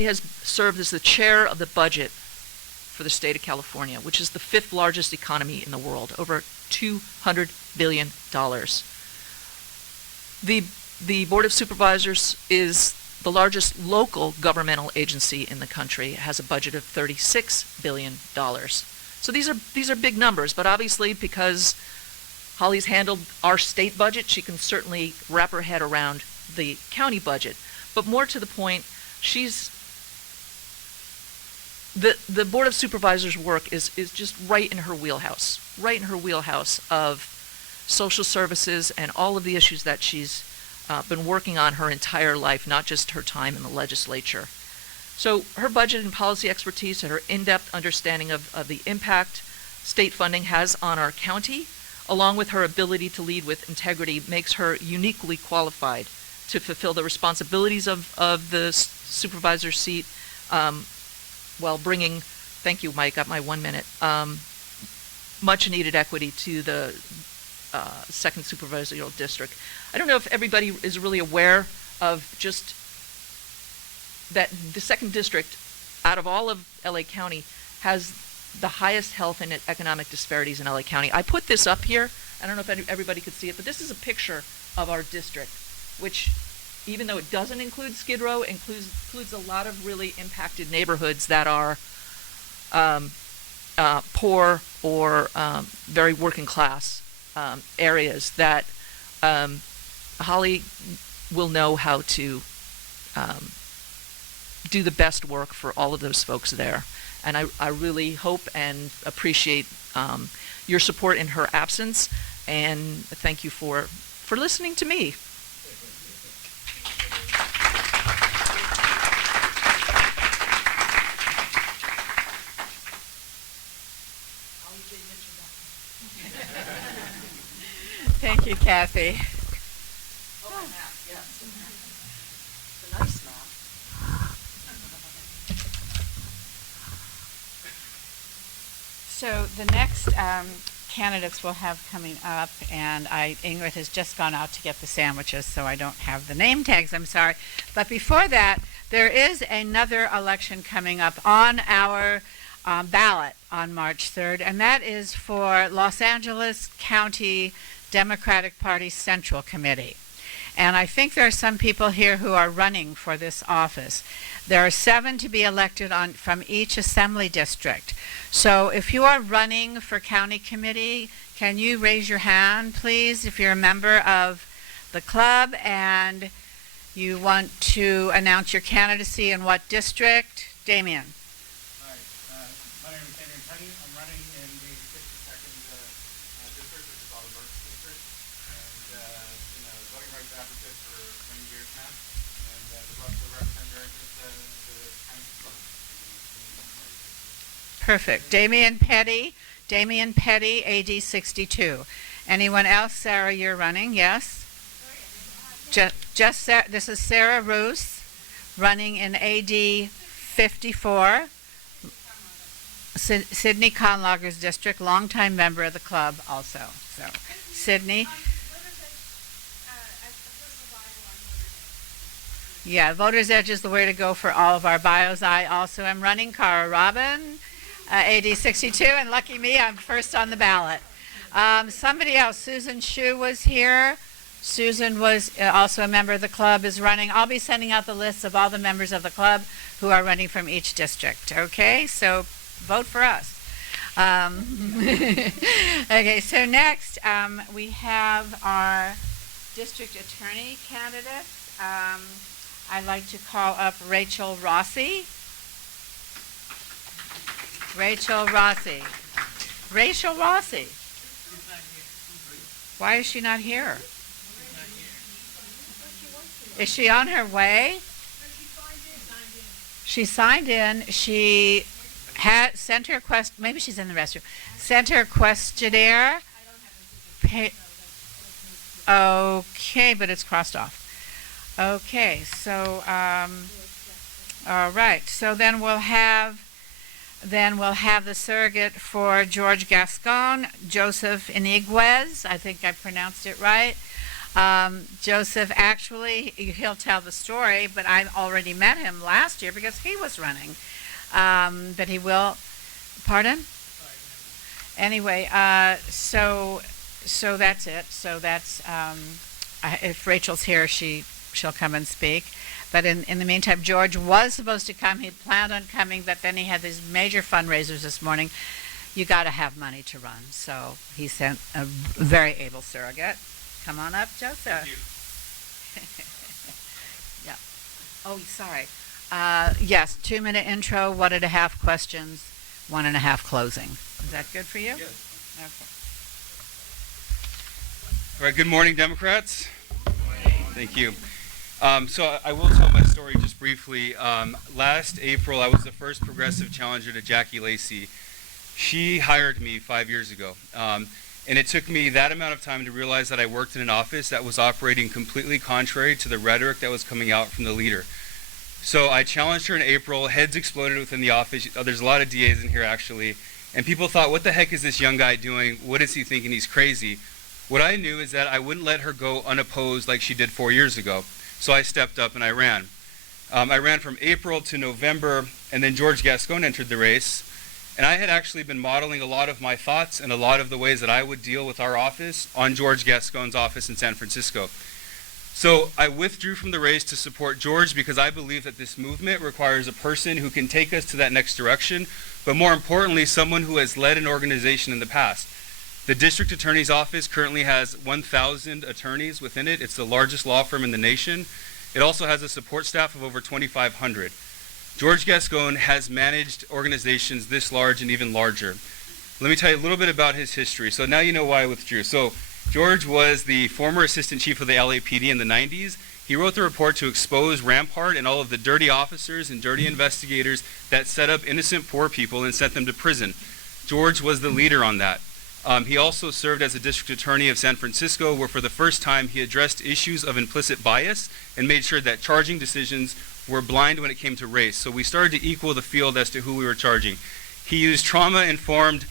He has served as the chair of the budget for the state of California, which is the 5th largest economy in the world, over $200 billion. The Board of Supervisors is the largest local governmental agency in the country. It has a budget of $36 billion. So these are big numbers, but obviously because Holly's handled our state budget, she can certainly wrap her head around the county budget. But more to the point, the Board of Supervisors work is just right in her wheelhouse of social services and all of the issues that she's been working on her entire life, not just her time in the legislature. So her budget and policy expertise and her in-depth understanding of the impact state funding has on our county, along with her ability to lead with integrity, makes her uniquely qualified to fulfill the responsibilities of the supervisor seat, while bringing, thank you, Mike, got my 1 minute, much needed equity to the 2nd supervisorial district. I don't know if everybody is really aware of just that the 2nd district, out of all of LA County, has the highest health and economic disparities in LA County. I put this up here. I don't know if everybody could see it, but this is a picture of our district, which, even though it doesn't include Skid Row, includes a lot of really impacted neighborhoods that are poor or very working class areas that Holly will know how to do the best work for all of those folks there. And I really hope and appreciate your support in her absence, and thank you for listening to me. Thank you, Kathy. Oh, a map, yes. It's a nice map. So the next candidates we'll have coming up, and Ingrid has just gone out to get the sandwiches, so I don't have the name tags, I'm sorry. But before that, there is another election coming up on our ballot on March 3rd, and that is for Los Angeles County Democratic Party Central Committee. And I think there are some people here who are running for this office. There are 7 to be elected from each assembly district. So if you are running for county committee, can you raise your hand, please, if you're a member of the club and you want to announce your candidacy in what district? Damien. Hi, my name is Damien Petty. I'm running in the 52nd district, which is Olive Burke's district, and been a voting rights advocate for many years now, and would love to represent your interest the county club. Perfect. Damien Petty, AD 62. Anyone else? Sarah, you're running, yes? Just Sarah, this is Sarah Roos, running in AD 54. Sydney Conlager's district, longtime member of the club also. So, Sydney. Yeah, Voter's Edge is the way to go for all of our bios. I also am running. Cara Robin, AD 62, and lucky me, I'm first on the ballot. Somebody else, Susan Shu was here. Susan was also a member of the club, is running. I'll be sending out the lists of all the members of the club who are running from each district. Okay, so vote for us. Okay, so next we have our district attorney candidate. I'd like to call up Rachel Rossi. Rachel Rossi. Rachel Rossi. Why is she not here? Is she on her way? She signed in. She had sent her maybe she's in the restroom. Sent her questionnaire. Okay, but it's crossed off. Okay, so all right. So then we'll have the surrogate for George Gascon, Joseph Iniguez. I think I pronounced it right. Joseph, actually, he'll tell the story, but I already met him last year because he was running. But he will, pardon? Anyway, so that's it. So that's, if Rachel's here, she'll come and speak. But in the meantime, George was supposed to come. He planned on coming, but then he had these major fundraisers this morning. You got to have money to run. So he sent a very able surrogate. Come on up, Joseph. Yeah. Oh, sorry. Yes, 2-minute intro, 1.5 questions, 1.5 closing. Is that good for you? Yes. Okay. All right, good morning, Democrats. Thank you. So I will tell my story just briefly. Last April, I was the first progressive challenger to Jackie Lacey. She hired me 5 years ago. And it took me that amount of time to realize that I worked in an office that was operating completely contrary to the rhetoric that was coming out from the leader. So I challenged her in April. Heads exploded within the office. There's a lot of DAs in here, actually. And people thought, what the heck is this young guy doing? What is he thinking? He's crazy. What I knew is that I wouldn't let her go unopposed like she did 4 years ago. So I stepped up and I ran. I ran from April to November, and then George Gascon entered the race. And I had actually been modeling a lot of my thoughts and a lot of the ways that I would deal with our office on George Gascon's office in San Francisco. So I withdrew from the race to support George because I believe that this movement requires a person who can take us to that next direction, but more importantly, someone who has led an organization in the past. The district attorney's office currently has 1,000 attorneys within it. It's the largest law firm in the nation. It also has a support staff of over 2,500. George Gascon has managed organizations this large and even larger. Let me tell you a little bit about his history. So now you know why I withdrew. So George was the former assistant chief of the LAPD in the 90s. He wrote the report to expose Rampart and all of the dirty officers and dirty investigators that set up innocent poor people and sent them to prison. George was the leader on that. He also served as a district attorney of San Francisco, where for the first time he addressed issues of implicit bias and made sure that charging decisions were blind when it came to race. So we started to equal the field as to who we were charging. He used trauma-informed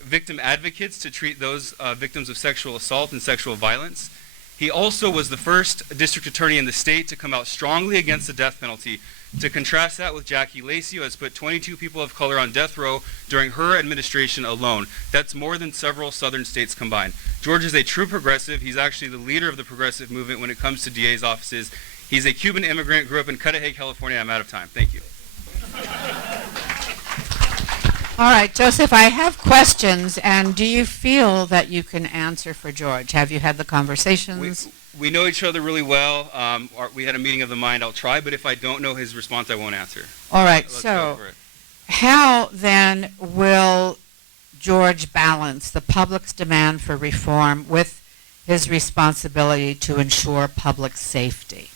victim advocates to treat those victims of sexual assault and sexual violence. He also was the first district attorney in the state to come out strongly against the death penalty. To contrast that with Jackie Lacey, who has put 22 people of color on death row during her administration alone. That's more than several southern states combined. George is a true progressive. He's actually the leader of the progressive movement when it comes to DA's offices. He's a Cuban immigrant, grew up in Cudahy, California. I'm out of time. Thank you. All right, Joseph, I have questions, and do you feel that you can answer for George? Have you had the conversations? We know each other really well. We had a meeting of the mind. I'll try, but if I don't know his response, I won't answer. All right, Let's so go for it. how then will George balance the public's demand for reform with his responsibility to ensure public safety?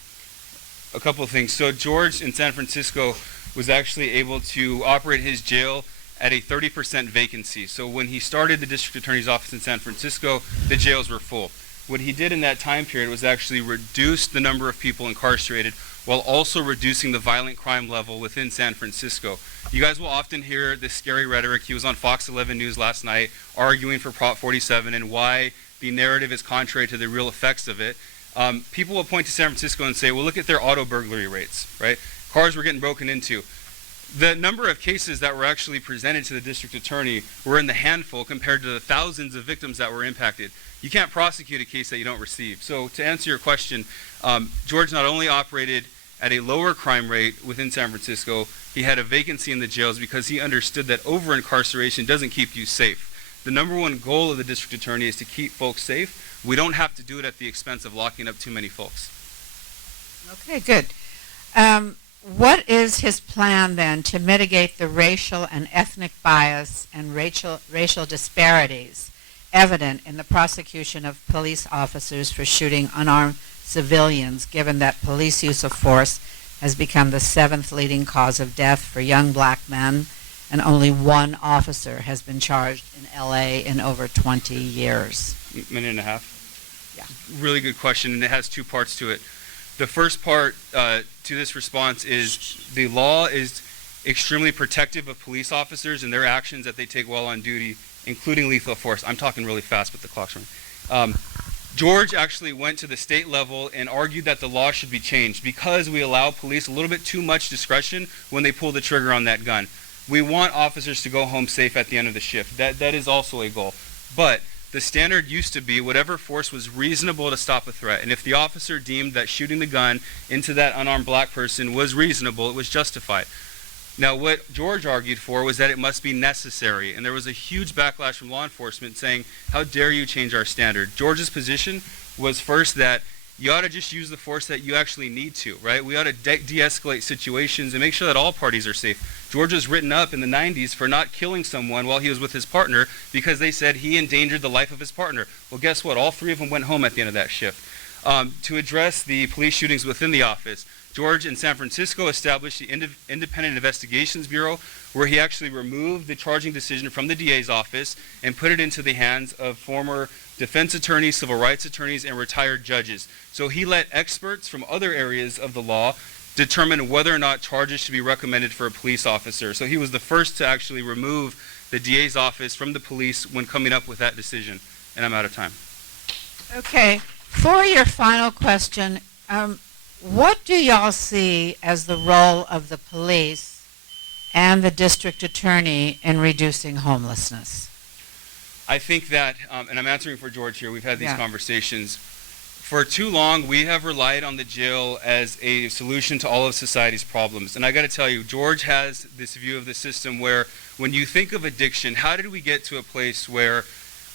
A couple of things. So George in San Francisco was actually able to operate his jail at a 30% vacancy. So when he started the district attorney's office in San Francisco, the jails were full. What he did in that time period was actually reduce the number of people incarcerated while also reducing the violent crime level within San Francisco. You guys will often hear this scary rhetoric. He was on Fox 11 News last night arguing for Prop 47 and why the narrative is contrary to the real effects of it. People will point to San Francisco and say, well, look at their auto burglary rates, right? Cars were getting broken into. The number of cases that were actually presented to the district attorney were in the handful compared to the thousands of victims that were impacted. You can't prosecute a case that you don't receive. So to answer your question, George not only operated at a lower crime rate within San Francisco, he had a vacancy in the jails because he understood that over-incarceration doesn't keep you safe. The number one goal of the district attorney is to keep folks safe. We don't have to do it at the expense of locking up too many folks. Okay, good. What is his plan then to mitigate the racial and ethnic bias and racial disparities evident in the prosecution of police officers for shooting unarmed civilians, given that police use of force has become the 7th leading cause of death for young black men, and only one officer has been charged in LA in over 20 years? Minute and a half? Yeah. Really good question, and it has two parts to it. The first part to this response is the law is extremely protective of police officers and their actions that they take while on duty, including lethal force. I'm talking really fast, but the clock's running. George actually went to the state level and argued that the law should be changed because we allow police a little bit too much discretion when they pull the trigger on that gun. We want officers to go home safe at the end of the shift. That is also a goal. But the standard used to be whatever force was reasonable to stop a threat. And if the officer deemed that shooting the gun into that unarmed black person was reasonable, it was justified. Now, what George argued for was that it must be necessary, and there was a huge backlash from law enforcement saying, how dare you change our standard? George's position was first that you ought to just use the force that you actually need to, right? We ought to de-escalate situations and make sure that all parties are safe. George was written up in the 90s for not killing someone while he was with his partner because they said he endangered the life of his partner. Well, guess what? All three of them went home at the end of that shift. To address the police shootings within the office, George in San Francisco established the Independent Investigations Bureau, where he actually removed the charging decision from the DA's office and put it into the hands of former defense attorneys, civil rights attorneys, and retired judges. So he let experts from other areas of the law determine whether or not charges should be recommended for a police officer. So he was the first to actually remove the DA's office from the police when coming up with that decision. And I'm out of time. Okay, for your final question, what do y'all see as the role of the police and the district attorney in reducing homelessness? I think that, and I'm answering for George here, we've had these Yeah. conversations. For too long, we have relied on the jail as a solution to all of society's problems. And I got to tell you, George has this view of the system where when you think of addiction, how did we get to a place where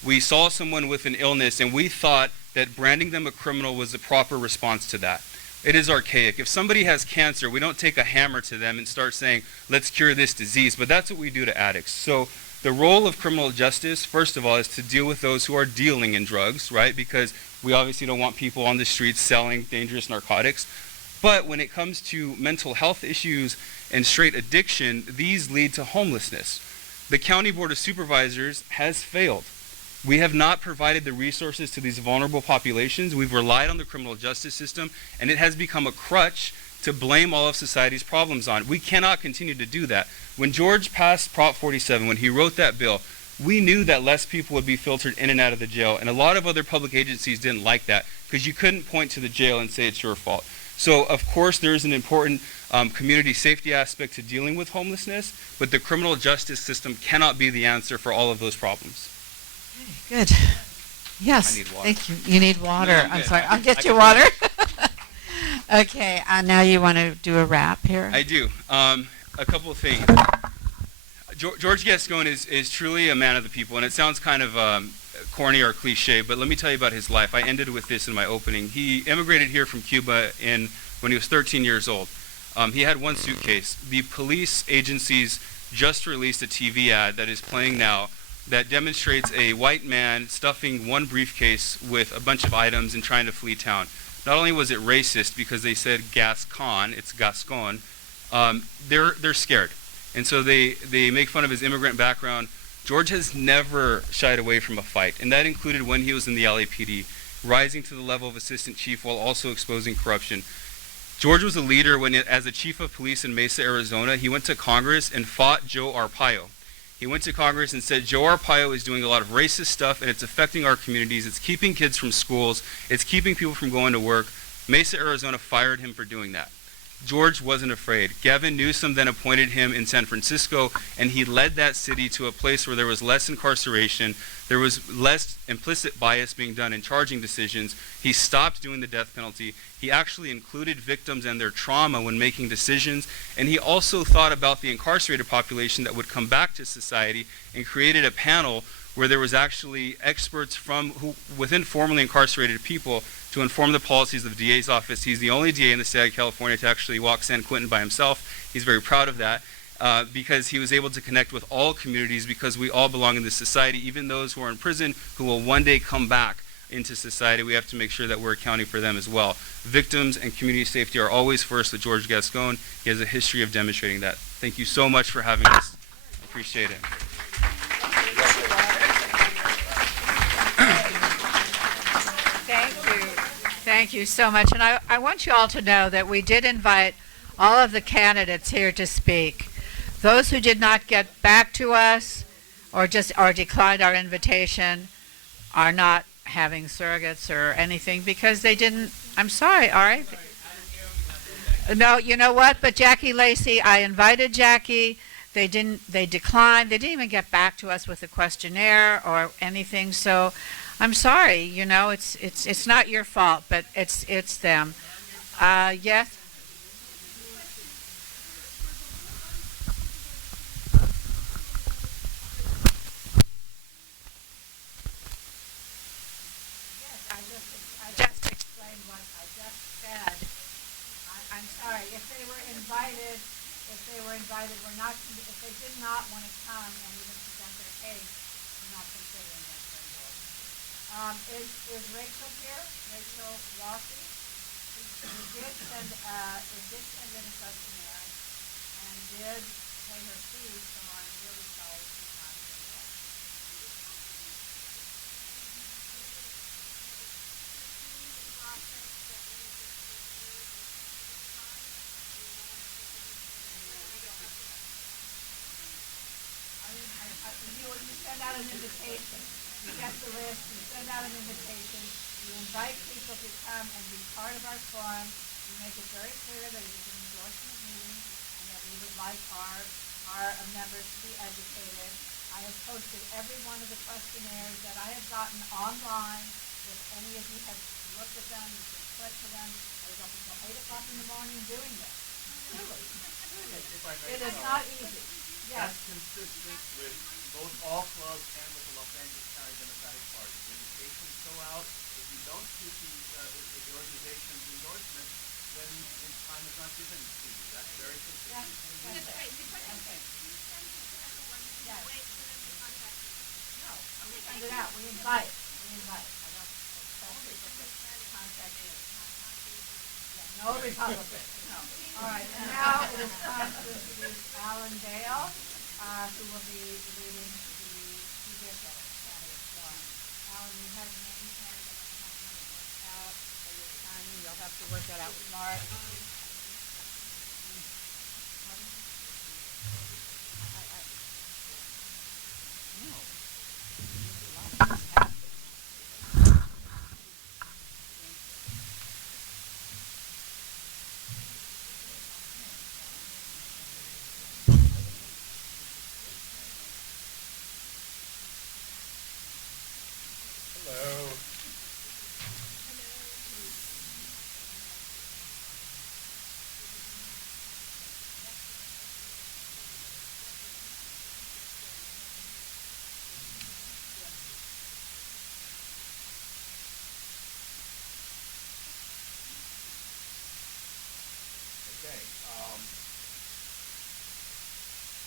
we saw someone with an illness and we thought that branding them a criminal was the proper response to that? It is archaic. If somebody has cancer, we don't take a hammer to them and start saying, let's cure this disease. But that's what we do to addicts. So the role of criminal justice, first of all, is to deal with those who are dealing in drugs, right? Because we obviously don't want people on the streets selling dangerous narcotics. But when it comes to mental health issues and straight addiction, these lead to homelessness. The County Board of Supervisors has failed. We have not provided the resources to these vulnerable populations. We've relied on the criminal justice system, and it has become a crutch to blame all of society's problems on. We cannot continue to do that. When George passed Prop 47, when he wrote that bill, we knew that less people would be filtered in and out of the jail, and a lot of other public agencies didn't like that because you couldn't point to the jail and say it's your fault. So, of course, there is an important community safety aspect to dealing with homelessness, but the criminal justice system cannot be the answer for all of those problems. Good. Yes. I need water. Thank you. You need water. No, I'm I'm good. sorry. I'll get I you can- water. Okay. Now you want to do a wrap here? I do. A couple of things. George Gascon is truly a man of the people, and it sounds kind of corny or cliche, but let me tell you about his life. I ended with this in my opening. He immigrated here from Cuba when he was 13 years old. He had one suitcase. The police agencies just released a TV ad that is playing now that demonstrates a white man stuffing one briefcase with a bunch of items and trying to flee town. Not only was it racist because they said Gascon, it's Gascon, they're scared. And so they make fun of his immigrant background. George has never shied away from a fight, and that included when he was in the LAPD, rising to the level of assistant chief while also exposing corruption. George was a leader when, as a chief of police in Mesa, Arizona, he went to Congress and fought Joe Arpaio. He went to Congress and said, Joe Arpaio is doing a lot of racist stuff, and it's affecting our communities. It's keeping kids from schools. It's keeping people from going to work. Mesa, Arizona fired him for doing that. George wasn't afraid. Gavin Newsom then appointed him in San Francisco, and he led that city to a place where there was less incarceration, there was less implicit bias being done in charging decisions. He stopped doing the death penalty. He actually included victims and their trauma when making decisions, and he also thought about the incarcerated population that would come back to society and created a panel where there was actually experts within formerly incarcerated people to inform the policies of the DA's office. He's the only DA in the state of California to actually walk San Quentin by himself. He's very proud of that because he was able to connect with all communities because we all belong in this society, even those who are in prison who will one day come back into society. We have to make sure that we're accounting for them as well. Victims and community safety are always first with George Gascon. He has a history of demonstrating that. Thank you so much for having us. Appreciate it. Thank you so much. And I want you all to know that we did invite all of the candidates here to speak. Those who did not get back to us or declined our invitation are not having surrogates or anything because they didn't. I'm sorry, all right? No, you know what? But Jackie Lacey, I invited Jackie. They didn't. They declined. They didn't even get back to us with a questionnaire or anything. So, I'm sorry. You know, it's not your fault, but it's them. Yes. I just explained what I just said. I'm sorry. If they were invited, we're not. If they did not want to come and even present their case, we're not considering them for endorsement. Is Rachel here? Rachel Rossi? We did send in a questionnaire and did pay her fees, so I'm really sorry she's not here yet. You send out an invitation. You get the list, you send out an invitation, you invite people to come and be part of our forum. You make it very clear that it is an endorsement meeting and that we would like our members to be educated. I have posted every one of the questionnaires that I have gotten online. If any of you have looked at them, you can click to them. I was up until 8 o'clock in the morning doing this. Truly. It is not easy. Yes. That's consistent with both all clubs and with the Los Angeles County Democratic Party. The invitations go out. If you don't seek the organization's endorsement, then time is not given to you. That's very consistent. Yes. Okay. Yes. No, we send it out. We invite. I don't expect people to contact you. Yeah, no Republican. No. All right. And now it is time to introduce Alan Dale, who will be leading the judicial candidate forum. Alan, you have your name tag. I don't know how to work out for your timing. You'll have to work that out with Mark. Hello. Okay.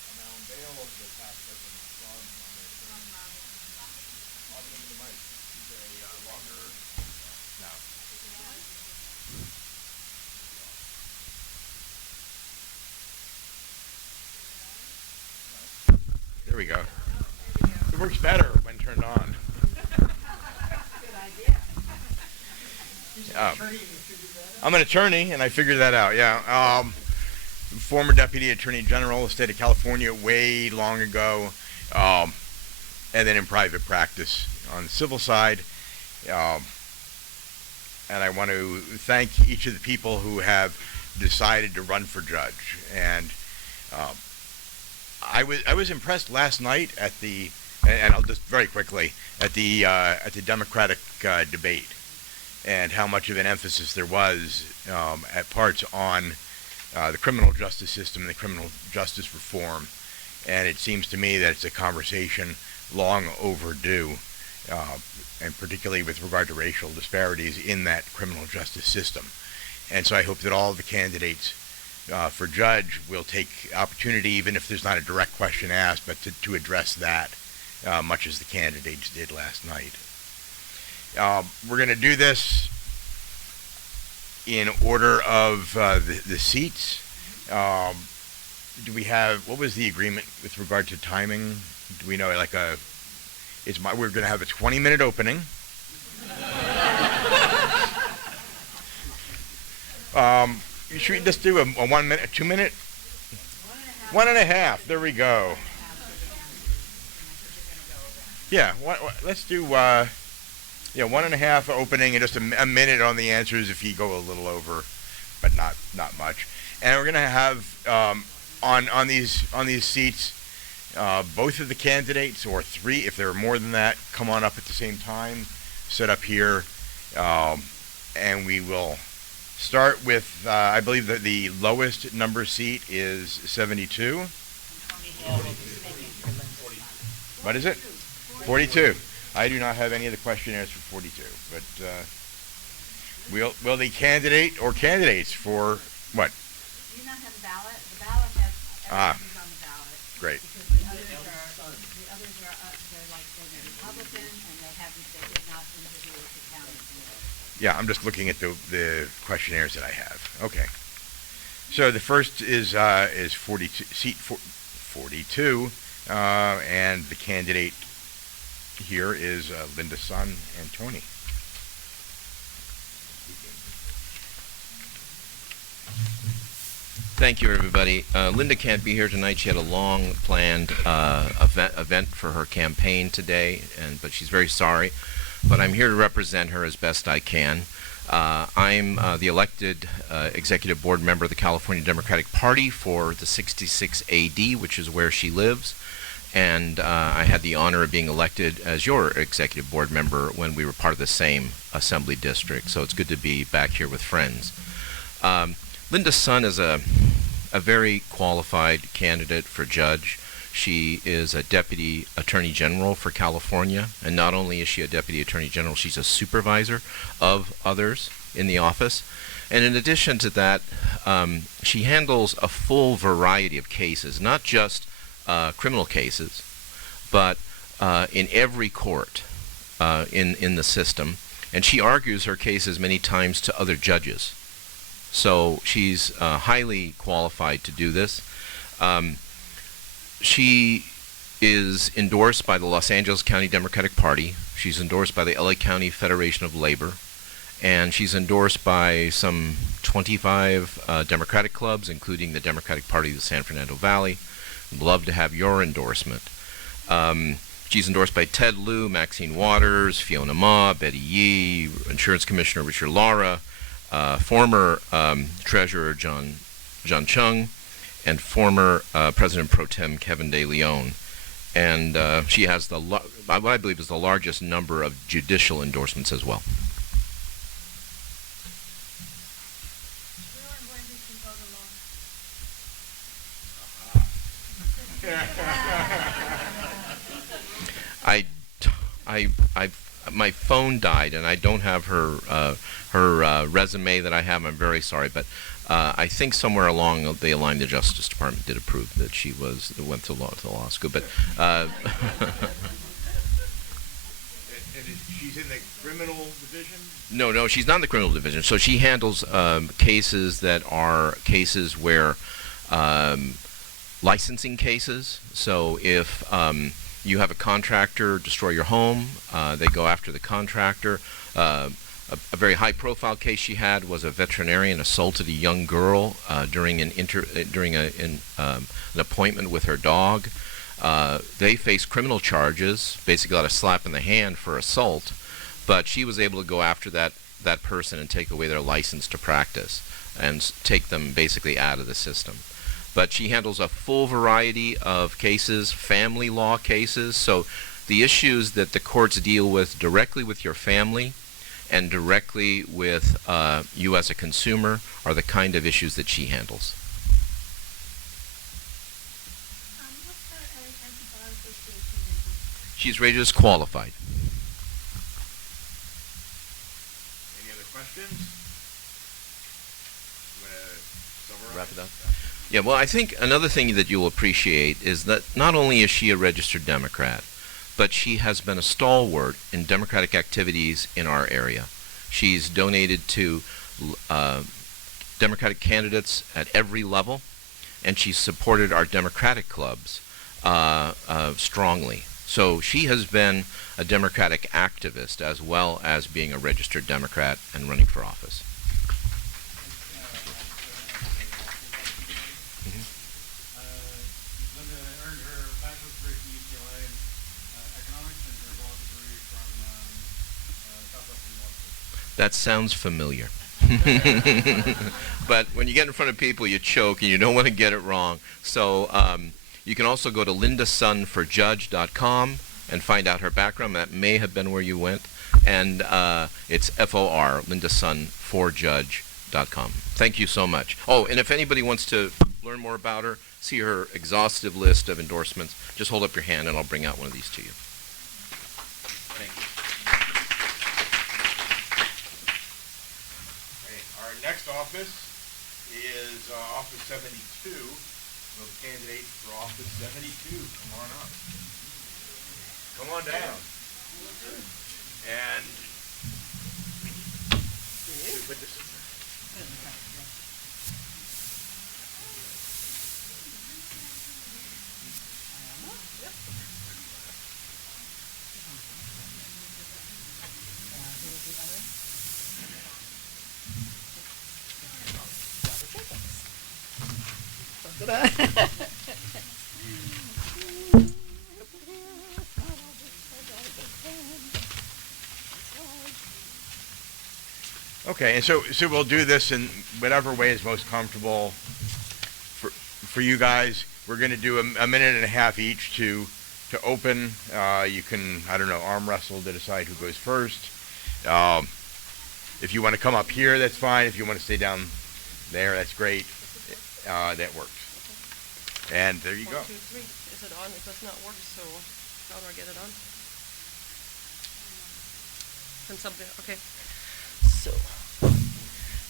I'm Alan Dale, the past president of the club. I'll give him the mic. He's a longer. No. There we go. It works better when turned on. I'm an attorney, and I figured that out. Yeah, former Deputy Attorney General of the state of California way long ago, and then in private practice on the civil side. And I want to thank each of the people who have decided to run for judge. And I was impressed last night at the, and I'll just very quickly at the Democratic debate, and how much of an emphasis there was at parts on the criminal justice system and the criminal justice reform. And it seems to me that it's a conversation long overdue, and particularly with regard to racial disparities in that criminal justice system. And so I hope that all of the candidates for judge will take opportunity, even if there's not a direct question asked, but to address that, much as the candidates did last night. We're going to do this in order of the seats. Do we have, what was the agreement with regard to timing? Do we know, like we're going to have a 20-minute opening. Should we just do a 1 minute, a 2 minute? 1.5. There we go. Yeah, let's do Yeah, 1.5 opening and just a minute on the answers if you go a little over, but not much. And we're gonna have on these seats, both of the candidates or three, if there are more than that, come on up at the same time, sit up here, and we will start with I believe that the lowest number seat is 72. What is it? 42. I do not have any of the questionnaires for 42, but will the candidate or candidates for what? Do you not have a ballot? The ballot has everything's on the ballot. Great. Because they're like they're Republican and they did not interview with the county committee. Yeah, I'm just looking at the questionnaires that I have. Okay. So the first is 42 seat 42, and the candidate here is Linda's son and Tony. Thank you, everybody. Linda can't be here tonight. She had a long planned event for her campaign today, but she's very sorry. But I'm here to represent her as best I can. I'm the elected executive board member of the California Democratic Party for the 66 AD, which is where she lives. And I had the honor of being elected as your executive board member when we were part of the same assembly district. So it's good to be back here with friends. Linda's son is a very qualified candidate for judge. She is a deputy attorney general for California, and not only is she a deputy attorney general, she's a supervisor of others in the office. And in addition to that, she handles a full variety of cases, not just criminal cases, but in every court in the system. And she argues her cases many times to other judges. So she's highly qualified to do this. She is endorsed by the Los Angeles County Democratic Party. She's endorsed by the LA County Federation of Labor. And she's endorsed by some 25 Democratic clubs, including the Democratic Party of the San Fernando Valley. I'd love to have your endorsement. She's endorsed by Ted Lieu, Maxine Waters, Fiona Ma, Betty Yee, Insurance Commissioner Richard Lara, former Treasurer John Chung, and former President Pro Tem Kevin De Leon. And she has what I believe is the largest number of judicial endorsements as well. My phone died, and I don't have her resume that I have. I'm very sorry, but I think somewhere along the line the Justice Department did approve that she went to law school. But She's in the criminal division? No, she's not in the criminal division. So she handles cases that are cases where licensing cases. So if you have a contractor destroy your home, they go after the contractor. A very high-profile case she had was a veterinarian assaulted a young girl during an appointment with her dog. They faced criminal charges, basically got a slap in the hand for assault, but she was able to go after that person and take away their license to practice and take them basically out of the system. But she handles a full variety of cases, family law cases, so the issues that the courts deal with directly with your family and directly with you as a consumer are the kind of issues that she handles. What's her anti-bar association rating? She's rated as qualified. Any other questions? You want to summarize? Wrap it up. Yeah, well, I think another thing that you'll appreciate is that not only is she a registered Democrat, but she has been a stalwart in Democratic activities in our area. She's donated to Democratic candidates at every level, and she's supported our Democratic clubs strongly. So she has been a Democratic activist as well as being a registered Democrat and running for office. Linda earned her bachelor's degree from UCLA in economics and her law degree from That sounds familiar. But when you get in front of people, you choke and you don't want to get it wrong. So you can also go to lindasunforjudge.com and find out her background. That may have been where you went. And it's FOR, lindasunforjudge.com. Thank you so much. Oh, and if anybody wants to learn more about her, see her exhaustive list of endorsements, just hold up your hand and I'll bring out one of these to you. Thank you. Our next office is Office 72. Well, the candidate for Office 72, come on up. Come on down. And put this in there. Okay, and so we'll do this in whatever way is most comfortable for you guys. We're going to do a minute and a half each to open. You can, I don't know, arm wrestle to decide who goes first. If you want to come up here, that's fine. If you want to stay down there, that's great. That works. And there you go. 1, 2, 3. Is it on? It does not work, so how do I get it on? Can something, okay.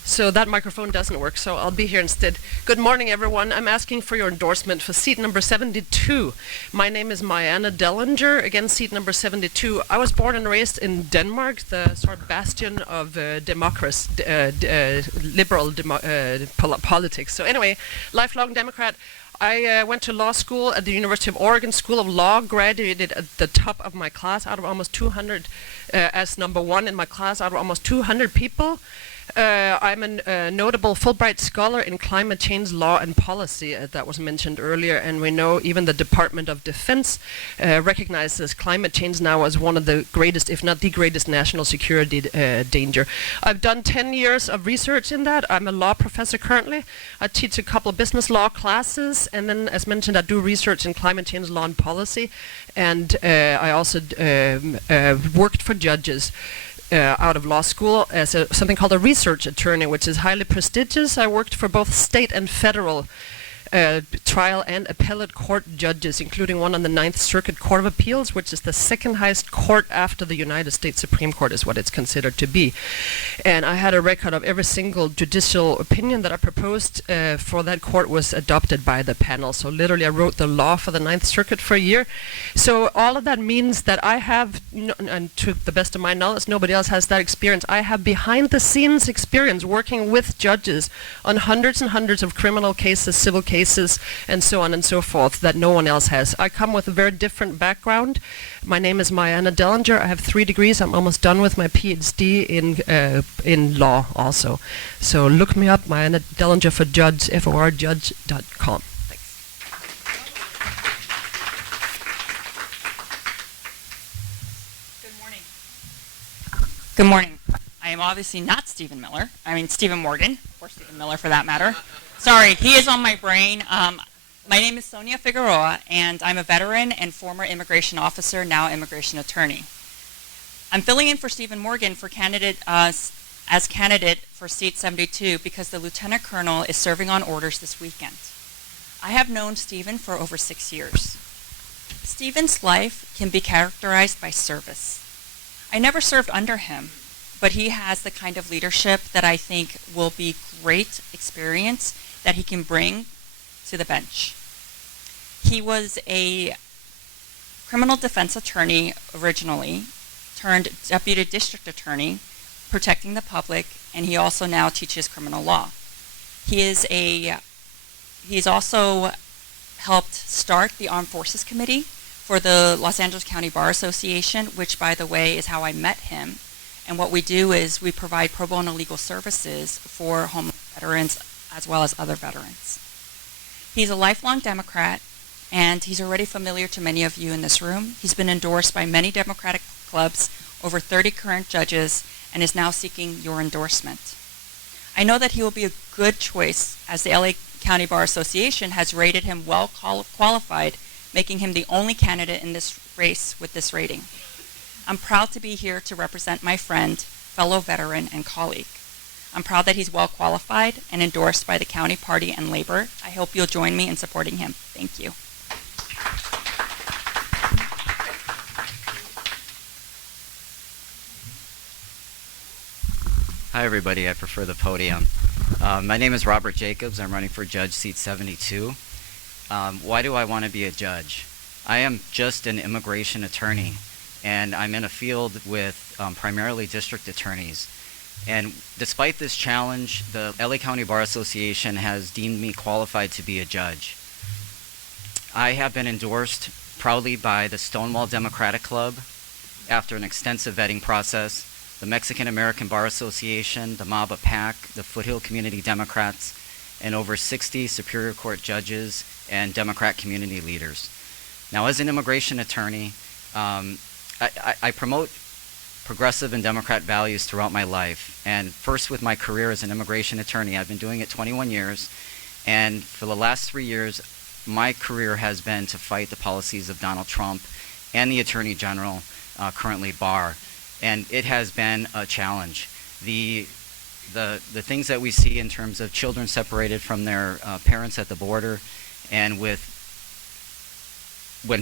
So that microphone doesn't work, so I'll be here instead. Good morning, everyone. I'm asking for your endorsement for seat number 72. My name is Marianne Dellinger, again, seat number 72. I was born and raised in Denmark, the sort of bastion of democracy, liberal politics. So anyway, lifelong Democrat. I went to law school at the University of Oregon School of Law, graduated at the top of my class out of almost 200, as number one in my class out of almost 200 people. I'm a notable Fulbright scholar in climate change law and policy, that was mentioned earlier, and we know even the Department of Defense recognizes climate change now as one of the greatest, if not the greatest, national security danger. I've done 10 years of research in that. I'm a law professor currently. I teach a couple of business law classes, and then, as mentioned, I do research in climate change law and policy, and I also worked for judges out of law school as something called a research attorney, which is highly prestigious. I worked for both state and federal trial and appellate court judges, including one on the Ninth Circuit Court of Appeals, which is the second highest court after the United States Supreme Court, is what it's considered to be. And I had a record of every single judicial opinion that I proposed for that court was adopted by the panel. So literally I wrote the law for the Ninth Circuit for a year. So all of that means that I have, and to the best of my knowledge, nobody else has that experience. I have behind the scenes experience working with judges on hundreds and hundreds of criminal cases, civil cases, and so on and so forth that no one else has. I come with a very different background. My name is Marianne Dellinger. I have 3 degrees. I'm almost done with my PhD in law also. So look me up, Marianne Dellinger for Judge, forjudge.com. Thanks. Good morning. Good morning. I am obviously not Stephen Miller. I mean Stephen Morgan, or Stephen Miller for that matter. Sorry, he is on my brain. My name is Sonia Figueroa, and I'm a veteran and former immigration officer, now immigration attorney. I'm filling in for Stephen Morgan for candidate as candidate for seat 72 because the lieutenant colonel is serving on orders this weekend. I have known Stephen for over 6 years. Stephen's life can be characterized by service. I never served under him, but he has the kind of leadership that I think will be great experience that he can bring to the bench. He was a criminal defense attorney originally, turned deputy district attorney, protecting the public, and he also now teaches criminal law. He's also helped start the Armed Forces Committee for the Los Angeles County Bar Association, which, by the way, is how I met him. And what we do is we provide pro bono legal services for homeless veterans as well as other veterans. He's a lifelong Democrat, and he's already familiar to many of you in this room. He's been endorsed by many Democratic clubs, over 30 current judges, and is now seeking your endorsement. I know that he will be a good choice, as the LA County Bar Association has rated him well qualified, making him the only candidate in this race with this rating. I'm proud to be here to represent my friend, fellow veteran, and colleague. I'm proud that he's well qualified and endorsed by the county party and labor. I hope you'll join me in supporting him. Thank you. Hi, everybody. I prefer the podium. My name is Robert Jacobs. I'm running for Judge Seat 72. Why do I want to be a judge? I am just an immigration attorney, and I'm in a field with primarily district attorneys. And despite this challenge, the LA County Bar Association has deemed me qualified to be a judge. I have been endorsed proudly by the Stonewall Democratic Club after an extensive vetting process, the Mexican American Bar Association, the MABA PAC, the Foothill Community Democrats, and over 60 Superior Court judges and Democrat community leaders. Now, as an immigration attorney, I promote progressive and Democrat values throughout my life. And first with my career as an immigration attorney, I've been doing it 21 years. And for the last 3 years, my career has been to fight the policies of Donald Trump and the Attorney General, currently Barr. And it has been a challenge. The things that we see in terms of children separated from their parents at the border, and when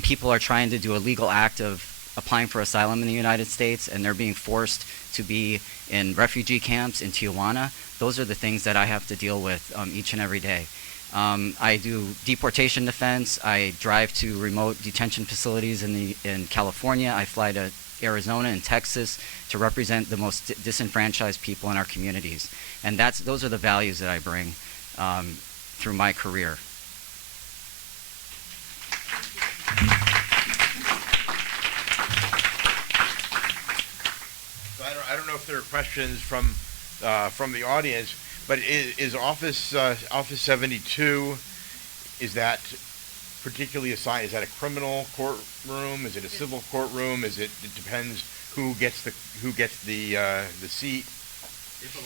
people are trying to do a legal act of applying for asylum in the United States and they're being forced to be in refugee camps in Tijuana, those are the things that I have to deal with each and every day. I do deportation defense. I drive to remote detention facilities in California. I fly to Arizona and Texas to represent the most disenfranchised people in our communities. And those are the values that I bring through my career. So I don't know if there are questions from the audience, but is Office 72, is that particularly assigned? Is that a criminal courtroom? Is it a civil courtroom? It depends who gets the seat. If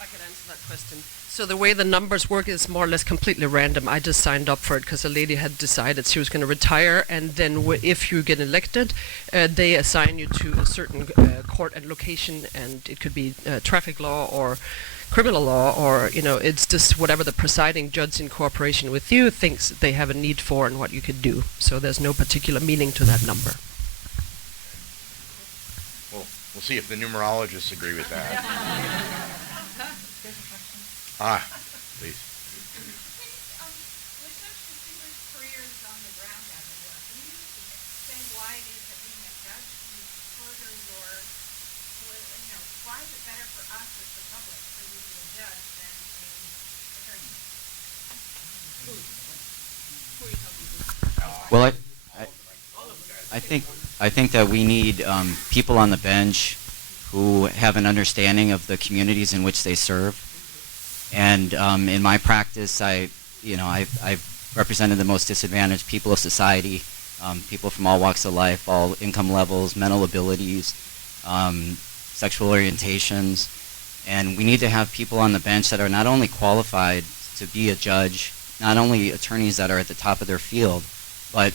I could answer that question. So the way the numbers work is more or less completely random. I just signed up for it because a lady had decided she was going to retire, and then if you get elected, they assign you to a certain court and location, and it could be traffic law or criminal law, or it's just whatever the presiding judge in cooperation with you thinks they have a need for and what you could do. So there's no particular meaning to that number. Well, we'll see if the numerologists agree with that. Please. With such distinguished careers on the ground, as it were, can you say why it is that being a judge can further your, why is it better for us as the public for you to be a judge than an attorney? Well, I think that we need people on the bench who have an understanding of the communities in which they serve. And in my practice, I've represented the most disadvantaged people of society, people from all walks of life, all income levels, mental abilities, sexual orientations. And we need to have people on the bench that are not only qualified to be a judge, not only attorneys that are at the top of their field, but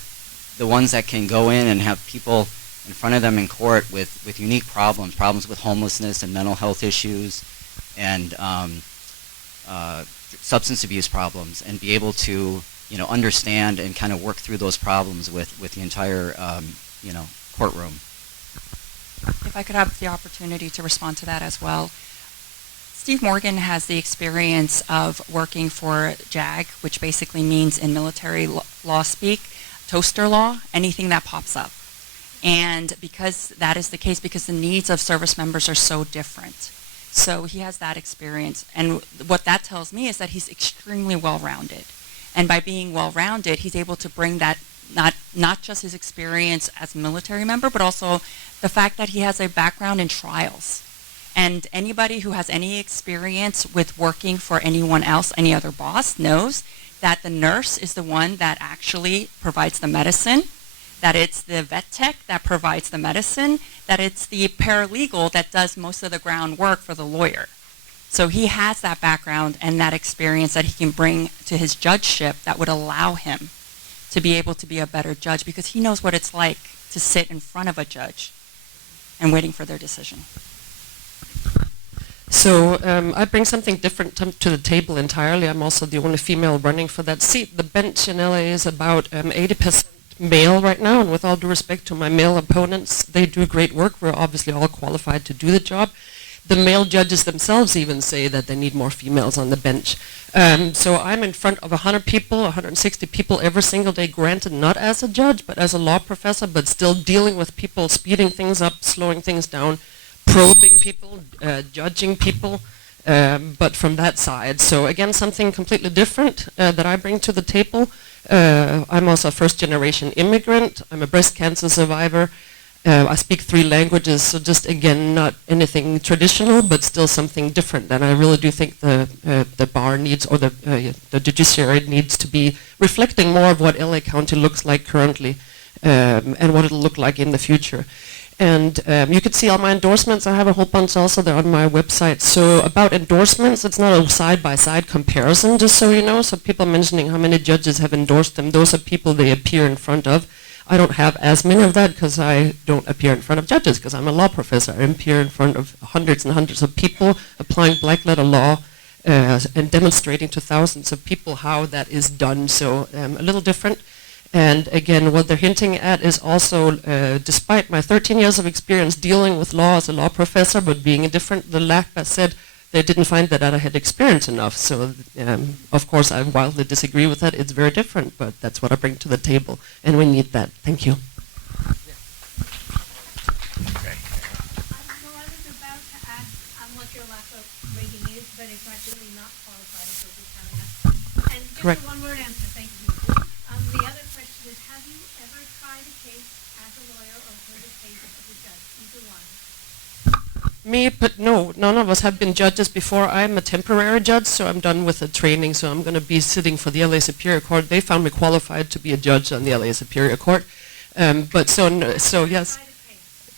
the ones that can go in and have people in front of them in court with unique problems with homelessness and mental health issues and substance abuse problems, and be able to understand and kind of work through those problems with the entire courtroom. If I could have the opportunity to respond to that as well. Steve Morgan has the experience of working for JAG, which basically means in military law speak, toaster law, anything that pops up. And because that is the case, because the needs of service members are so different. So he has that experience. And what that tells me is that he's extremely well-rounded. And by being well-rounded, he's able to bring that, not just his experience as a military member, but also the fact that he has a background in trials. And anybody who has any experience with working for anyone else, any other boss, knows that the nurse is the one that actually provides the medicine. that it's the vet tech that provides the medicine, that it's the paralegal that does most of the groundwork for the lawyer. So he has that background and that experience that he can bring to his judgeship that would allow him to be able to be a better judge, because he knows what it's like to sit in front of a judge and waiting for their decision. So I bring something different to the table entirely. I'm also the only female running for that seat. The bench in LA is about 80% male right now, and with all due respect to my male opponents, they do great work. We're obviously all qualified to do the job. The male judges themselves even say that they need more females on the bench. So I'm in front of 100 people, 160 people every single day, granted not as a judge, but as a law professor, but still dealing with people, speeding things up, slowing things down, probing people, judging people, but from that side. So again, something completely different that I bring to the table. I'm also a first-generation immigrant. I'm a breast cancer survivor. I speak 3 languages, so just again, not anything traditional, but still something different. And I really do think the bar needs, or the judiciary needs to be reflecting more of what LA County looks like currently, and what it'll look like in the future. And you can see all my endorsements. I have a whole bunch also. They're on my website. So about endorsements, it's not a side-by-side comparison, just so you know. So people mentioning how many judges have endorsed them, those are people they appear in front of. I don't have as many of that because I don't appear in front of judges because I'm a law professor. I appear in front of hundreds and hundreds of people applying black letter law and demonstrating to thousands of people how that is done. So a little different. And again, what they're hinting at is also, despite my 13 years of experience dealing with law as a law professor, but being different, the LACPA said they didn't find that I had experience enough. So, of course, I wildly disagree with that. It's very different, but that's what I bring to the table, and we need that. Thank you. Okay. So I was about to ask what your LACPA rating is, but it's actually not qualified as a county. And just Correct. a one-word answer, thank you. The other question is, have you ever tried a case as a lawyer or heard a case as a judge, either one? Me, but no, none of us have been judges before. I'm a temporary judge, so I'm done with the training, so I'm going to be sitting for the LA Superior Court. They found me qualified to be a judge on the LA Superior Court. But so yes. Tried a case.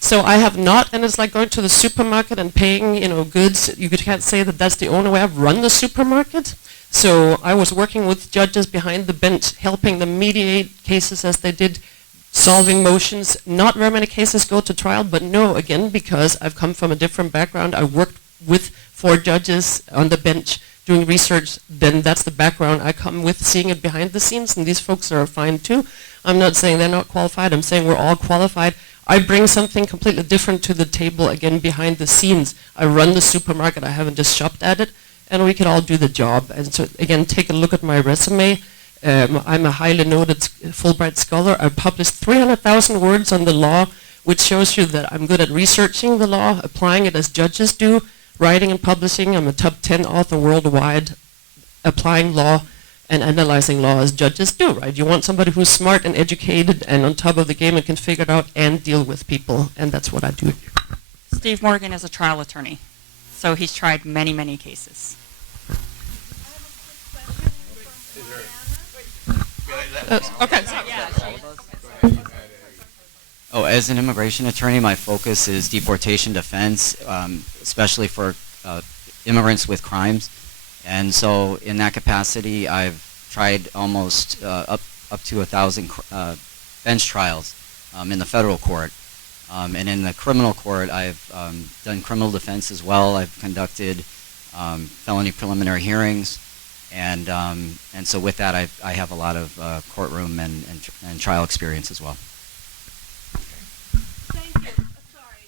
So I have not, and it's like going to the supermarket and paying, goods. You can't say that that's the only way. I've run the supermarket. So I was working with judges behind the bench, helping them mediate cases as they did, solving motions. Not very many cases go to trial, but no, again, because I've come from a different background. I worked with 4 judges on the bench doing research. Then that's the background I come with, seeing it behind the scenes, and these folks are fine too. I'm not saying they're not qualified. I'm saying we're all qualified. I bring something completely different to the table, again, behind the scenes. I run the supermarket. I haven't just shopped at it. And we can all do the job. And so, again, take a look at my resume. I'm a highly noted Fulbright scholar. I've published 300,000 words on the law, which shows you that I'm good at researching the law, applying it as judges do, writing and publishing. I'm a top 10 author worldwide, applying law and analyzing law as judges do, right? You want somebody who's smart and educated and on top of the game and can figure it out and deal with people, and that's what I do. Steve Morgan is a trial attorney, so he's tried many, many cases. Okay. Oh, as an immigration attorney, my focus is deportation defense, especially for immigrants with crimes. And so in that capacity, I've tried almost up to 1,000 bench trials in the federal court. And in the criminal court, I've done criminal defense as well. I've conducted felony preliminary hearings. And so with that, I have a lot of courtroom and trial experience as well. Thank you. Sorry.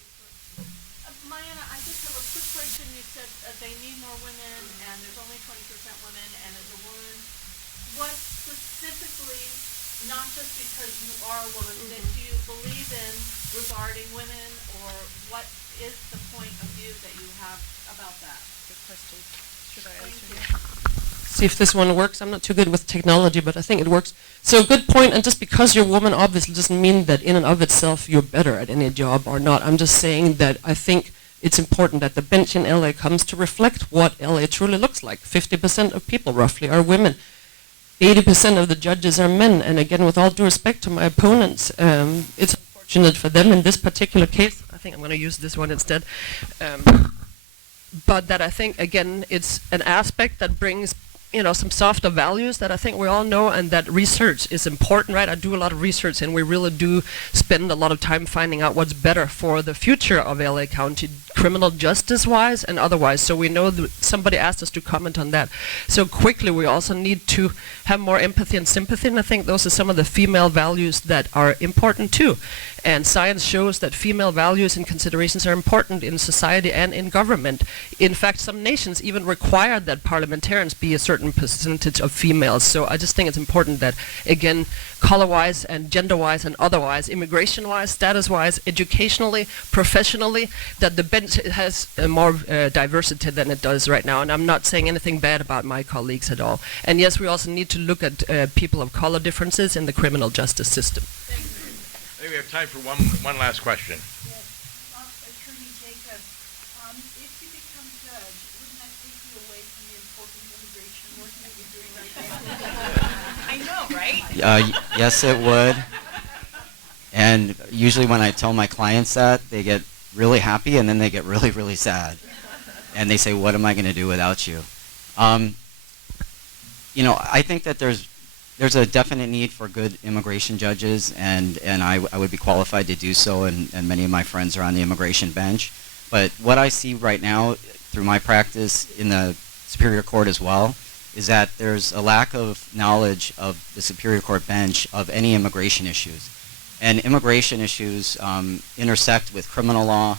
Mariana, I just have a quick question. You said they need more women, and there's only 20% women, and as a woman, what specifically, not just because you are a woman, that do you believe in regarding women, or what is the point of view that you have about that? Good question. Should I Thank answer you. See if this one works. I'm not too good with technology, but I think it works. So good point, and just because you're a woman obviously doesn't mean that in and of itself you're better at any job or not. I'm just saying that I think it's important that the bench in LA comes to reflect what LA truly looks like. 50% of people roughly are women. 80% of the judges are men. And again, with all due respect to my opponents, it's unfortunate for them in this particular case. I think I'm going to use this one instead. But that I think, again, it's an aspect that brings, some softer values that I think we all know, and that research is important, right? I do a lot of research, and we really do spend a lot of time finding out what's better for the future of LA County, criminal justice-wise and otherwise. So we know that somebody asked us to comment on that. So quickly, we also need to have more empathy and sympathy, and I think those are some of the female values that are important too. And science shows that female values and considerations are important in society and in government. In fact, some nations even require that parliamentarians be a certain percentage of females. So I just think it's important that, again, color-wise and gender-wise and otherwise, immigration-wise, status-wise, educationally, professionally, that the bench has more diversity than it does right now. And I'm not saying anything bad about my colleagues at all. And yes, we also need to look at people of color differences in the criminal justice system. I think we have time for one last question. Yes. Attorney Jacob, if you become judge, wouldn't that take you away from the important immigration work that you're doing right now? I know, right? Yes, it would. And usually when I tell my clients that, they get really happy and then they get really, really sad. And they say, what am I going to do without you? I think that there's a definite need for good immigration judges, and I would be qualified to do so, and many of my friends are on the immigration bench. But what I see right now through my practice in the Superior Court as well is that there's a lack of knowledge of the Superior Court bench of any immigration issues. And immigration issues intersect with criminal law,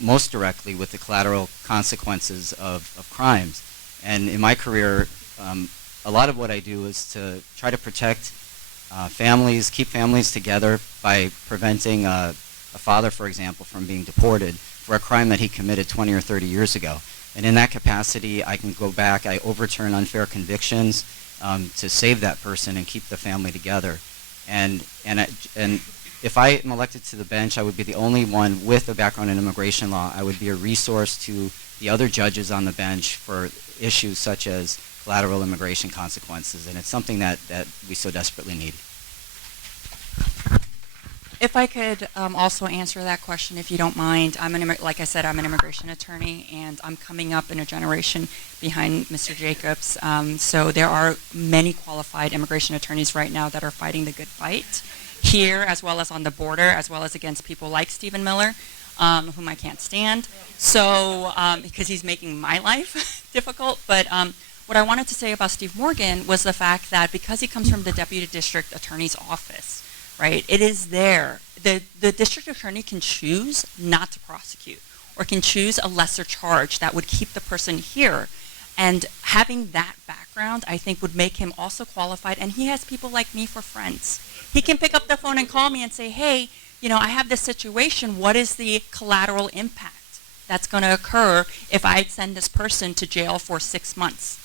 most directly with the collateral consequences of crimes. And in my career, a lot of what I do is to try to protect families, keep families together by preventing a father, for example, from being deported for a crime that he committed 20 or 30 years ago. And in that capacity, I can go back, I overturn unfair convictions to save that person and keep the family together. And if I am elected to the bench, I would be the only one with a background in immigration law. I would be a resource to the other judges on the bench for issues such as collateral immigration consequences, and it's something that we so desperately need. If I could also answer that question, if you don't mind, like I said, I'm an immigration attorney, and I'm coming up in a generation behind Mr. Jacobs. So there are many qualified immigration attorneys right now that are fighting the good fight here, as well as on the border, as well as against people like Stephen Miller, whom I can't stand. So because he's making my life difficult, but. What I wanted to say about Steve Morgan was the fact that because he comes from the Deputy District Attorney's Office, right, it is there. The District Attorney can choose not to prosecute or can choose a lesser charge that would keep the person here. And having that background, I think, would make him also qualified. And he has people like me for friends. He can pick up the phone and call me and say, hey, I have this situation. What is the collateral impact that's going to occur if I send this person to jail for 6 months?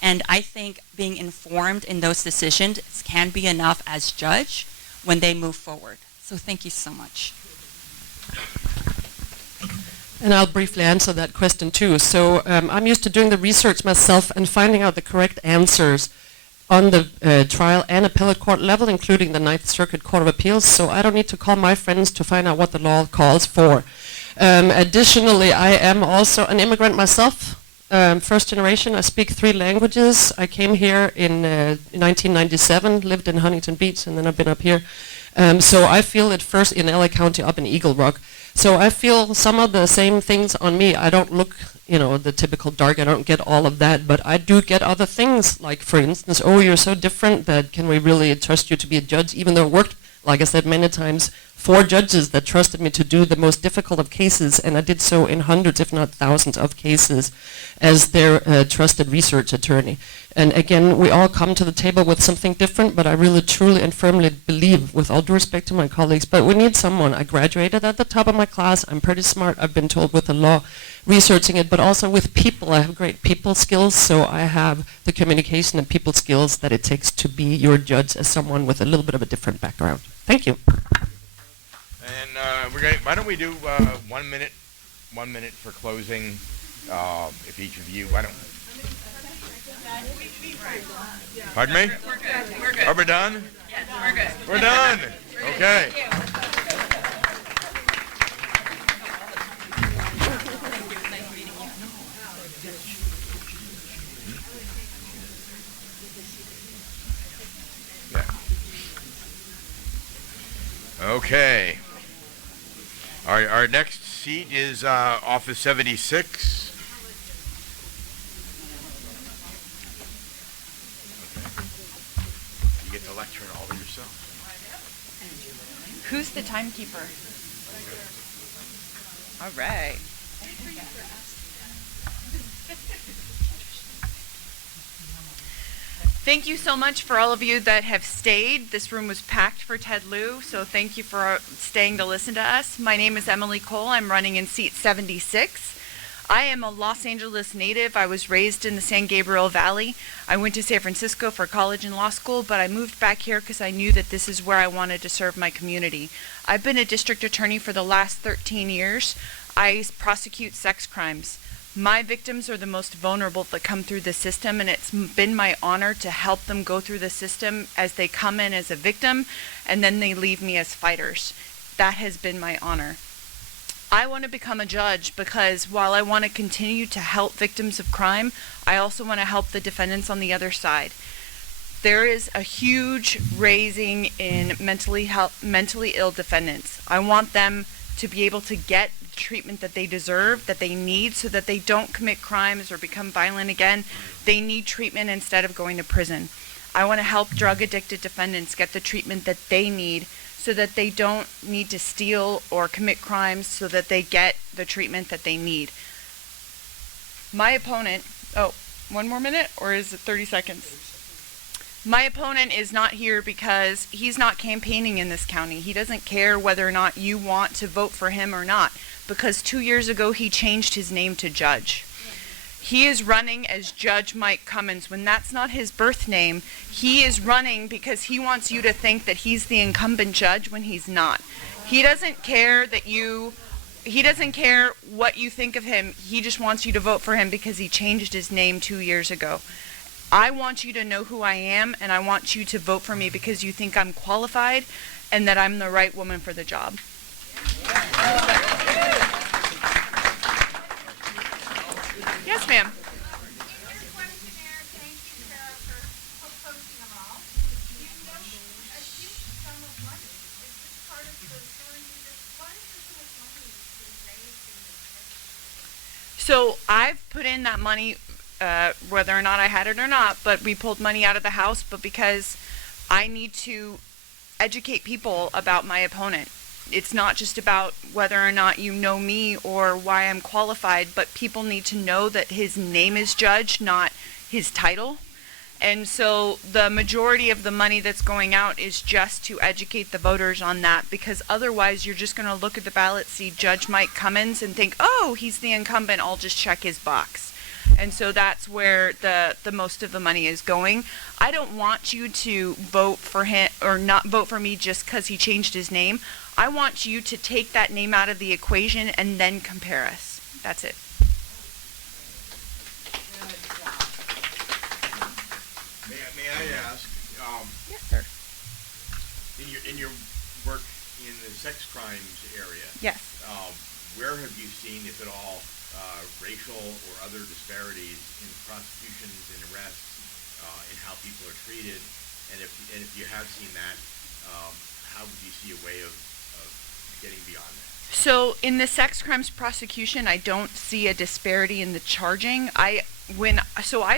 And I think being informed in those decisions can be enough as judge when they move forward. So thank you so much. And I'll briefly answer that question too. So I'm used to doing the research myself and finding out the correct answers on the trial and appellate court level, including the Ninth Circuit Court of Appeals. So I don't need to call my friends to find out what the law calls for. Additionally, I am also an immigrant myself. First generation, I speak 3 languages. I came here in 1997, lived in Huntington Beach, and then I've been up here. So I feel it first in LA County up in Eagle Rock. So I feel some of the same things on me. I don't look, the typical dark. I don't get all of that, but I do get other things, like, for instance, oh, you're so different that can we really trust you to be a judge, even though it worked, like I said many times, 4 judges that trusted me to do the most difficult of cases, and I did so in hundreds, if not thousands, of cases as their trusted research attorney. And again, we all come to the table with something different, but I really, truly, and firmly believe, with all due respect to my colleagues, but we need someone. I graduated at the top of my class. I'm pretty smart, I've been told, with the law, researching it, but also with people. I have great people skills, so I have the communication and people skills that it takes to be your judge as someone with a little bit of a different background. Thank you. And why don't we do 1 minute for closing? If each of you, why don't? Pardon me? We're good. Are we done? Yes, we're good. We're done. Okay. Okay. Our next seat is Office 76. You get to lecture all to yourself. Who's the timekeeper? All right. Thank you so much for all of you that have stayed. This room was packed for Ted Lieu, so thank you for staying to listen to us. My name is Emily Cole. I'm running in seat 76. I am a Los Angeles native. I was raised in the San Gabriel Valley. I went to San Francisco for college and law school, but I moved back here because I knew that this is where I wanted to serve my community. I've been a district attorney for the last 13 years. I prosecute sex crimes. My victims are the most vulnerable that come through the system, and it's been my honor to help them go through the system as they come in as a victim, and then they leave me as fighters. That has been my honor. I want to become a judge because while I want to continue to help victims of crime, I also want to help the defendants on the other side. There is a huge raising in mentally ill defendants. I want them to be able to get treatment that they deserve, that they need, so that they don't commit crimes or become violent again. They need treatment instead of going to prison. I want to help drug addicted defendants get the treatment that they need so that they don't need to steal or commit crimes, so that they get the treatment that they need. My opponent, one more minute, or is it 30 seconds? My opponent is not here because he's not campaigning in this county. He doesn't care whether or not you want to vote for him or not, because 2 years ago he changed his name to Judge. He is running as Judge Mike Cummins. When that's not his birth name, he is running because he wants you to think that he's the incumbent judge when he's not. He doesn't care what you think of him. He just wants you to vote for him because he changed his name 2 years ago. I want you to know who I am, and I want you to vote for me because you think I'm qualified and that I'm the right woman for the job. Yes, ma'am. In your questionnaire, thank you, Sarah, for posting them all. You note a huge sum of money. Is this part of the story? Why is there so much money being raised in this district? So I've put in that money, whether or not I had it or not, but we pulled money out of the house, but because I need to educate people about my opponent. It's not just about whether or not you know me or why I'm qualified, but people need to know that his name is Judge, not his title. And so the majority of the money that's going out is just to educate the voters on that, because otherwise you're just going to look at the ballot, see Judge Mike Cummins, and think, oh, he's the incumbent, I'll just check his box. And so that's where the most of the money is going. I don't want you to vote for him or not vote for me just because he changed his name. I want you to take that name out of the equation and then compare us. That's it. May I ask, Yes, sir. in your work in the sex crimes area, Yes. where have you seen, if at all, racial or other disparities in prosecutions and arrests, in how people are treated? And if you have seen that, how would you see a way of getting beyond that? So in the sex crimes prosecution, I don't see a disparity in the charging. I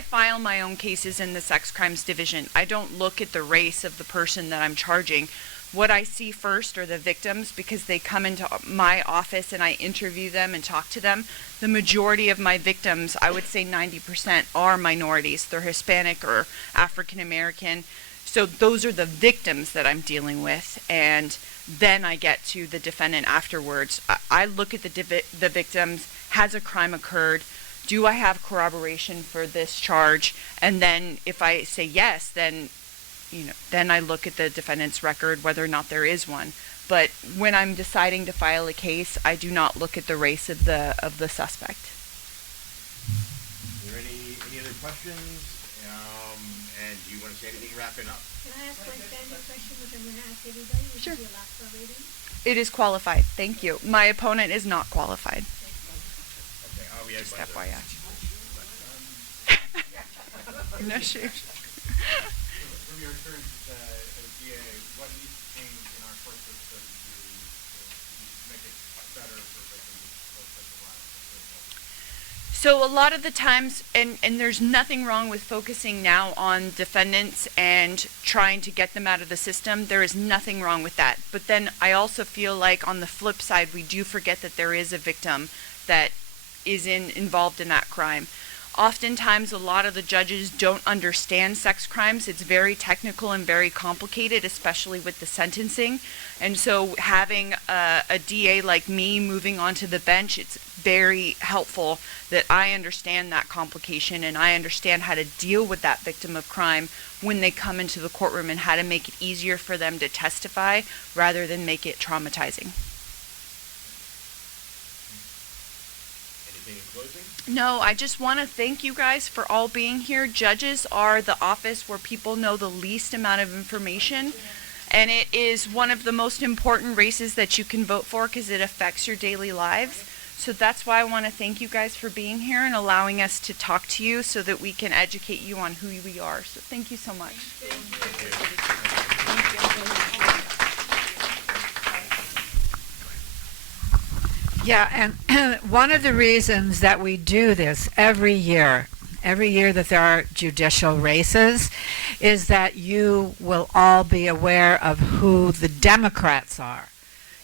file my own cases in the sex crimes division. I don't look at the race of the person that I'm charging. What I see first are the victims, because they come into my office and I interview them and talk to them. The majority of my victims, I would say 90%, are minorities. They're Hispanic or African American. So those are the victims that I'm dealing with, and then I get to the defendant afterwards. I look at the victims. Has a crime occurred? Do I have corroboration for this charge? And then if I say yes, then I look at the defendant's record, whether or not there is one. But when I'm deciding to file a case, I do not look at the race of the suspect. Are there any other questions? And do you want to say anything wrapping up? Can I ask one standard question, which I'm gonna ask everybody? Would Sure. you be allowed for a rating? It is qualified. Thank you. My opponent is not qualified. Okay, yeah, Just but, FYI. No shoot. From your experience as DA, what needs to change in our court system to make it better for victims of sexual violence? So a lot of the times, and there's nothing wrong with focusing now on defendants and trying to get them out of the system. There is nothing wrong with that. But then I also feel like on the flip side, we do forget that there is a victim that is involved in that crime. Oftentimes, a lot of the judges don't understand sex crimes. It's very technical and very complicated, especially with the sentencing. And so having a DA like me moving onto the bench, it's very helpful that I understand that complication and I understand how to deal with that victim of crime when they come into the courtroom and how to make it easier for them to testify rather than make it traumatizing. anything in closing? No, I just want to thank you guys for all being here. Judges are the office where people know the least amount of information, and it is one of the most important races that you can vote for because it affects your daily lives. So that's why I want to thank you guys for being here and allowing us to talk to you so that we can educate you on who we are. So thank you so much. Yeah, and one of the reasons that we do this every year that there are judicial races, is that you will all be aware of who the Democrats are.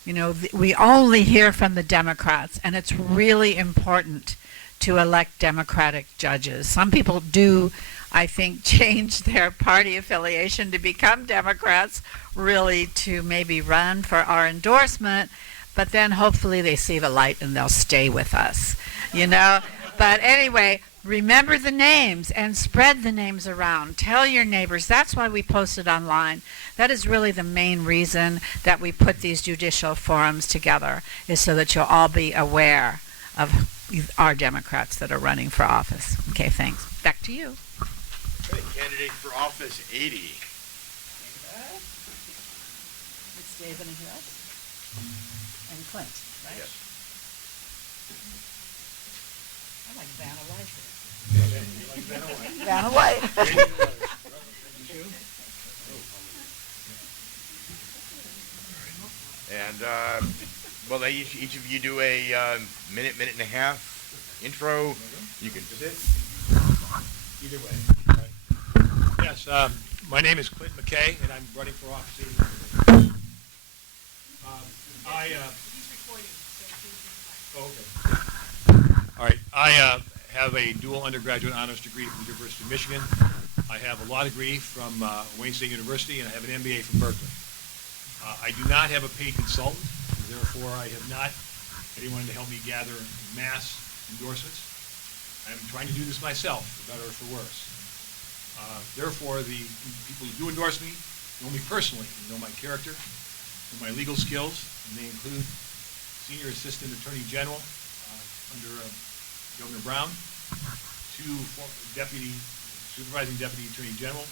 You know, we only hear from the Democrats, and it's really important to elect Democratic judges. Some people do, I think, change their party affiliation to become Democrats, really to maybe run for our endorsement, but then hopefully they see the light and they'll stay with us, you know. But anyway, remember the names and spread the names around. Tell your neighbors. That's why we post it online. That is really the main reason that we put these judicial forums together, is so that you'll all be aware of our Democrats that are running for office. Okay, thanks. Back to you. Okay, candidate for office 80. It's David and who else? And Clint, right? Yes. I like Vanna White here. Vanna White. And well, each of you do a minute and a half intro. You can sit. Either way. Yes, my name is Clint McKay, and I'm running for office. All right. I have a dual undergraduate honors degree from the University of Michigan. I have a law degree from Wayne State University, and I have an MBA from Berkeley. I do not have a paid consultant, therefore I have not anyone to help me gather mass endorsements. I'm trying to do this myself, for better or for worse. Therefore, the people who do endorse me know me personally, and know my character, know my legal skills, and they include Senior Assistant Attorney General under Governor Brown, two Supervising Deputy Attorney General,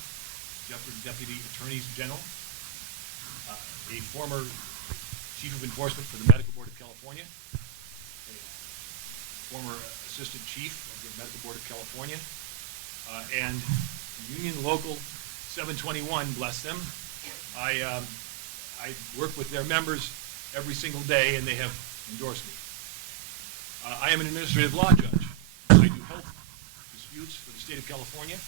Deputy Attorneys General, a former Chief of Enforcement for the Medical Board of California, a former Assistant Chief of the Medical Board of California, and Union Local 721, bless them. I work with their members every single day, and they have endorsed me. I am an administrative law judge. I do health disputes for the state of California,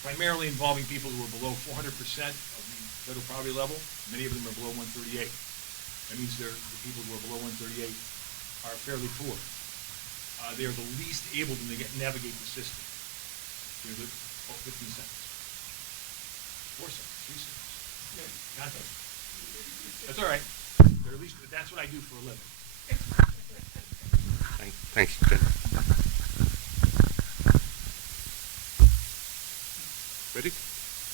primarily involving people who are below 400% of the federal poverty level. Many of them are below 138. That means the people who are below 138 are fairly poor. They are the least able to navigate the system. They're the 15 seconds. 4 seconds, 3 seconds. Contact. That's all right. They're at least, that's what I do for a living. Thank you, Ken. Ready?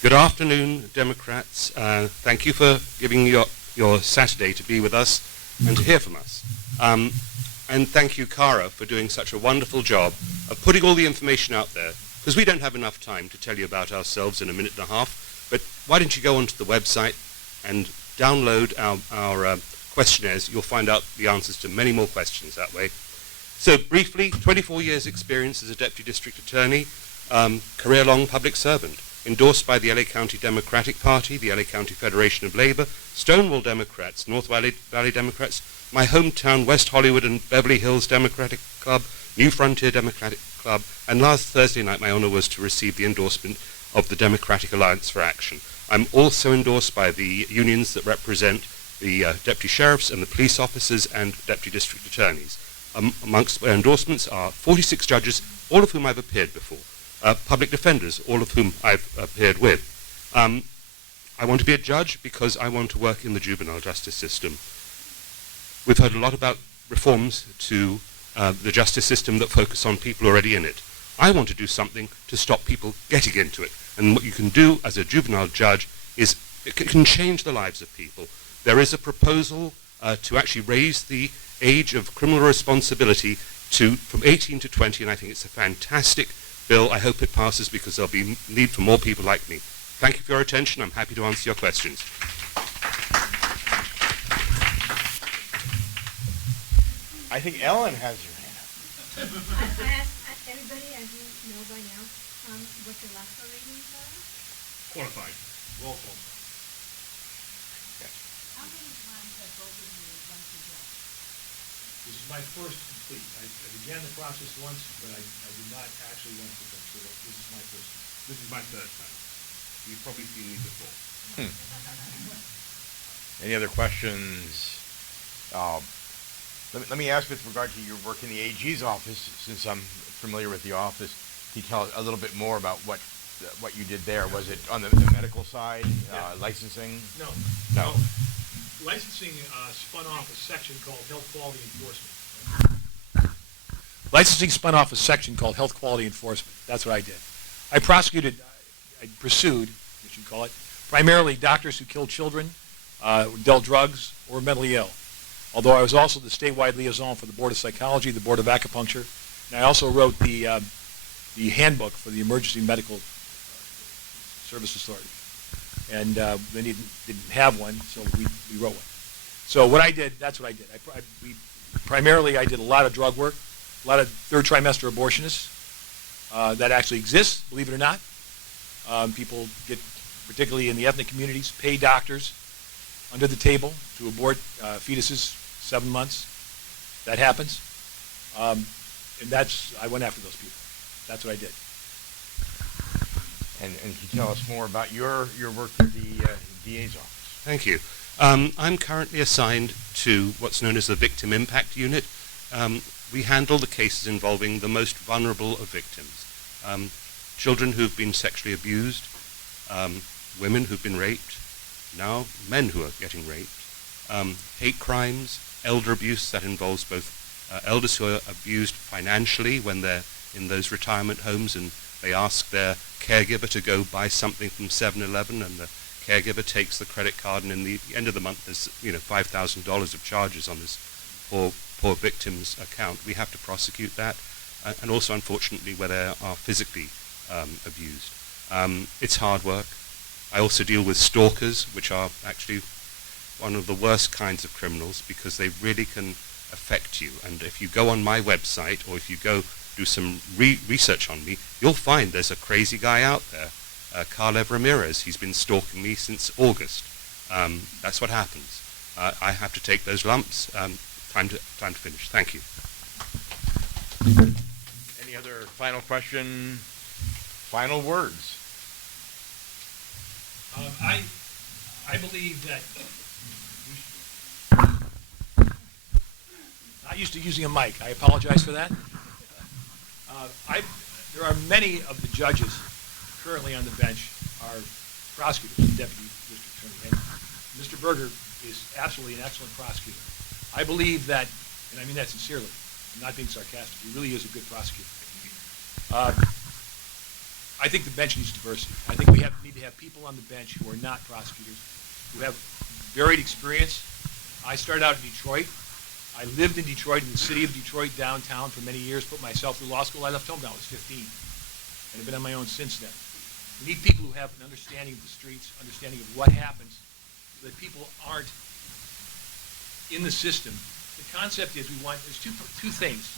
Good afternoon, Democrats. Thank you for giving your Saturday to be with us and to hear from us. And thank you, Cara, for doing such a wonderful job of putting all the information out there because we don't have enough time to tell you about ourselves in a minute and a half, but why don't you go onto the website and download our questionnaires. You'll find out the answers to many more questions that way. So briefly, 24 years experience as a Deputy District Attorney, career-long public servant, endorsed by the LA County Democratic Party, the LA County Federation of Labor, Stonewall Democrats, North Valley Democrats, my hometown West Hollywood and Beverly Hills Democratic Club, New Frontier Democratic Club, and last Thursday night my honor was to receive the endorsement of the Democratic Alliance for Action. I'm also endorsed by the unions that represent the deputy sheriffs and the police officers and deputy district attorneys. Amongst my endorsements are 46 judges, all of whom I've appeared before, public defenders, all of whom I've appeared with. I want to be a judge because I want to work in the juvenile justice system. We've heard a lot about reforms to the justice system that focus on people already in it. I want to do something to stop people getting into it. And what you can do as a juvenile judge is it can change the lives of people. There is a proposal to actually raise the age of criminal responsibility from 18 to 20, and I think it's a fantastic bill. I hope it passes because there'll be need for more people like me. Thank you for your attention. I'm happy to answer your questions. I think Ellen has her hand up. I asked everybody, as you know by now, what your last four ratings are? Qualified. Roll call. How many times have both of you run for judge? This is my first complete. I began the process once, but I did not actually run for judge. So this is my first time. This is my third time. You've probably seen me before. Any other questions? Let me ask with regard to your work in the AG's office, since I'm familiar with the office. Can you tell us a little bit more about what you did there? Was it on the medical side, licensing? No. No. Licensing spun off a section called Health Quality Enforcement. Licensing spun off a section called Health Quality Enforcement. That's what I did. I pursued, what you call it, primarily doctors who killed children, dealt drugs, or mentally ill. Although I was also the statewide liaison for the Board of Psychology, the Board of Acupuncture, and I also wrote the handbook for the Emergency Medical Service Authority. And they didn't have one, so we wrote one. So what I did, that's what I did. Primarily I did a lot of drug work, a lot of third trimester abortionists. That actually exists, believe it or not. People get, particularly in the ethnic communities, pay doctors under the table to abort fetuses 7 months. That happens. And I went after those people. That's what I did. And can you tell us more about your work with the DA's office? Thank you. I'm currently assigned to what's known as the Victim Impact Unit. We handle the cases involving the most vulnerable of victims. Children who've been sexually abused, women who've been raped, now men who are getting raped, hate crimes, elder abuse that involves both elders who are abused financially when they're in those retirement homes and they ask their caregiver to go buy something from 7-Eleven and the caregiver takes the credit card and in the end of the month there's $5,000 of charges on this poor victim's account. We have to prosecute that, and also unfortunately where they are physically abused. It's hard work. I also deal with stalkers, which are actually one of the worst kinds of criminals because they really can affect you. And if you go on my website or if you go do some research on me, you'll find there's a crazy guy out there, Carlev Ramirez. He's been stalking me since August. That's what happens. I have to take those lumps. Time to finish. Thank you. Any other final question? Final words? I believe that not used to using a mic. I apologize for that. There are many of the judges currently on the bench are prosecutors, deputy district attorney, and Mr. Berger is absolutely an excellent prosecutor. I believe that, and I mean that sincerely, I'm not being sarcastic, he really is a good prosecutor. I think the bench needs diversity. I think we need to have people on the bench who are not prosecutors, who have varied experience. I started out in Detroit. I lived in Detroit, in the city of Detroit, downtown for many years, put myself through law school. I left home when I was 15. and I've been on my own since then. We need people who have an understanding of the streets, understanding of what happens, so that people aren't in the system. The concept is there's two things.